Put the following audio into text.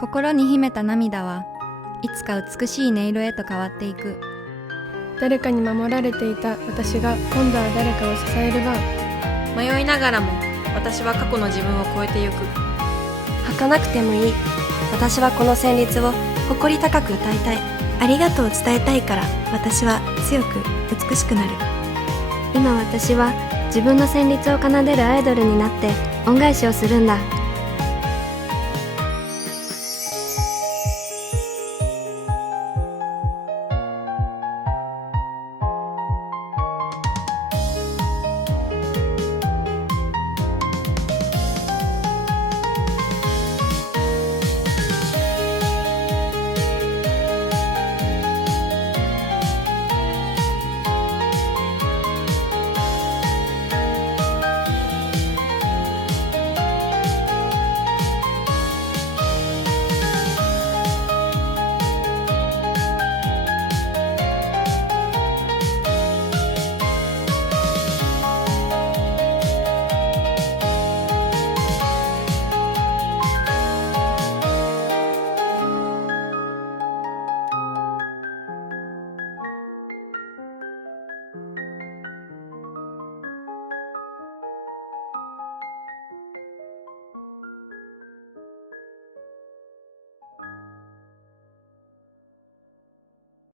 心に秘めた涙はいつか美しい音色へと変わっていく。誰かに守られていた私が今度は誰かを支える番。迷いながらも私は過去の自分を超えてゆく。儚くてもいい。私はこの旋律を誇り高く歌いたい。ありがとうを伝えたいから私は強く美しくなる。今私は自分の旋律を奏でるアイドルになって恩返しをするんだ。